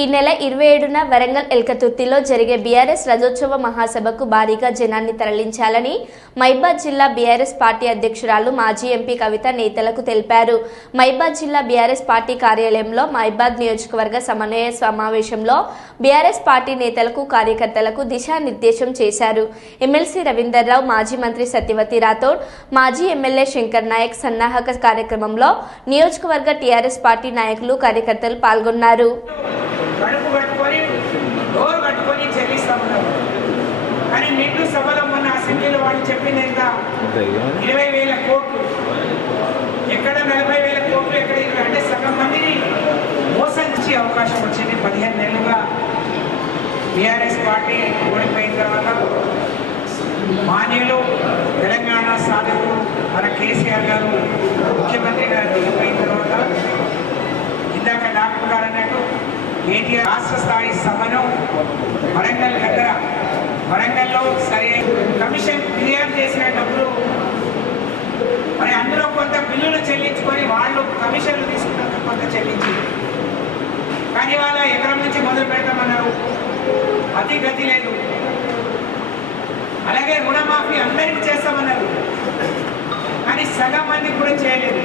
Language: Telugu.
ఈ నెల ఇరవై ఏడున వరంగల్ ఎల్కతుర్తిలో జరిగే బీఆర్ఎస్ రథోత్సవ మహాసభకు భారీగా జనాన్ని తరలించాలని మైబాద్ జిల్లా బీఆర్ఎస్ పార్టీ అధ్యక్షురాలు మాజీ ఎంపీ కవిత నేతలకు తెలిపారు. మైబాద్ జిల్లా బీఆర్ఎస్ పార్టీ కార్యాలయంలో మైబాద్ నియోజకవర్గ సమన్వయ సమావేశంలో బీఆర్ఎస్ పార్టీ నేతలకు కార్యకర్తలకు దిశానిర్దేశం చేశారు. ఎమ్మెల్సీ రవీందర్రావు మాజీ మంత్రి సత్యవతి రాథోడ్ మాజీ ఎమ్మెల్యే శంకర్ నాయక్ సన్నాహక కార్యక్రమంలో నియోజకవర్గ టీఆర్ఎస్ పార్టీ నాయకులు కార్యకర్తలు పాల్గొన్నారు. కడుపు కట్టుకొని డోర్ కట్టుకొని చెల్లిస్తామన్నారు కానీ నిండు సభలో మొన్న అసెంబ్లీలో వాళ్ళు చెప్పింది ఎంత? ఇరవై వేల కోట్లు. ఎక్కడ నలభై వేల కోట్లు ఎక్కడ ఇరవై అంటే సగం మందిని మోసం ఇచ్చే అవకాశం వచ్చింది. పదిహేను నెలలుగా బీఆర్ఎస్ పార్టీ ఓడిపోయిన తర్వాత మాన్యులు తెలంగాణ సాధకులు కేటీఆర్ రాష్ట్ర స్థాయి సభను వరంగల్ దగ్గర వరంగల్లో సరి కమిషన్ క్లియర్ చేసిన డబ్బులు మరి అందులో కొంత బిల్లులు చెల్లించుకొని వాళ్ళు కమిషన్లు తీసుకున్నంత కొంత చెల్లించి. కానీ వాళ్ళ ఎకరం నుంచి మొదలు పెడతామన్నారు. అతి గతి లేదు. అలాగే రుణమాఫీ అందరికీ చేస్తామన్నారు. కానీ సగం మంది కూడా చేయలేదు.